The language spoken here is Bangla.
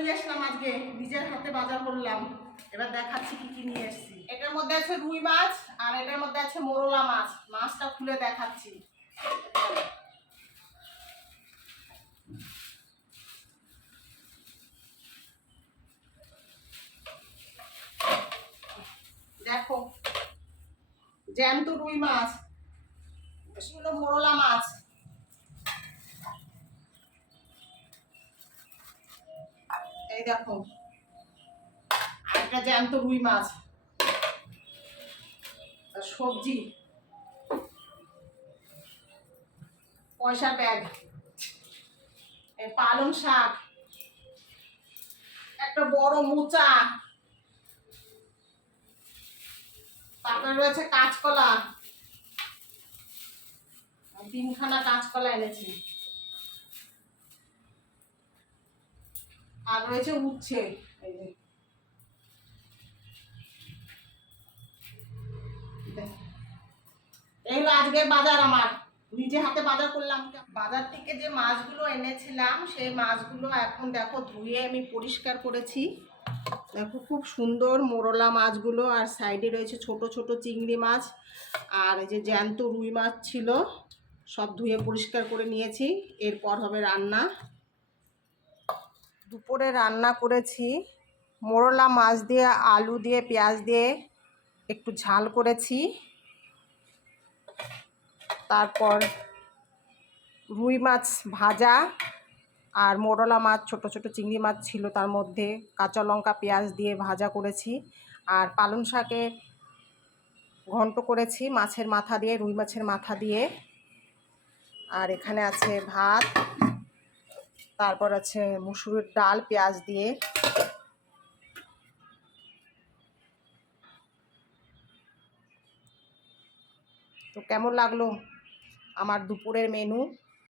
নিয়ে আসলাম আজকে, নিজের হাতে বাজার করলাম। এবার দেখাচ্ছি কি কি নিয়ে এসেছি। এটার মধ্যে আছে রুই মাছ আর এটার মধ্যে আছে মোরলা মাছ। মাছটা খুলে দেখাচ্ছি। দেখো, জ্যান্ত রুই মাছ, এগুলো মোরলা মাছ। এই দেখো, আর একটা জ্যান্ত রুই মাছ। সবজি, পয়সা ব্যাগ, পালং শাক, একটা বড় মোচা, তারপরে রয়েছে কাঁচকলা, 3খানা কাঁচকলা এনেছি, আর রয়েছে উচ্ছে। এগুলো আজকে বাজার আমার, নিজে হাতে বাজার করলাম। বাজার থেকে যে মাছগুলো এনেছিলাম সেই মাছগুলো এখন দেখো ধুয়ে আমি পরিষ্কার করেছি। দেখো খুব সুন্দর মোরলা মাছগুলো, আর সাইডে রয়েছে ছোট ছোট চিংড়ি মাছ, আর এই যে জ্যান্ত রুই মাছ ছিল, সব ধুয়ে পরিষ্কার করে নিয়েছি। এরপর হবে রান্না। দুপুরে রান্না করেছি মোরলা মাছ দিয়ে আলু দিয়ে পেঁয়াজ দিয়ে একটু ঝাল করেছি, তারপর রুই মাছ ভাজা, আর মোরলা মাছ ছোট ছোট চিংড়ি মাছ ছিল, তার মধ্যে কাঁচা লঙ্কা পেঁয়াজ দিয়ে ভাজা করেছি, আর পালং শাকের ঘন্ট করেছি মাছের মাথা দিয়ে, রুই মাছের মাথা দিয়ে। আর এখানে আছে ভাত, তারপর আছে মুসুরির ডাল পেঁয়াজ দিয়ে। তো কেমন লাগলো আমার দুপুরের মেনু?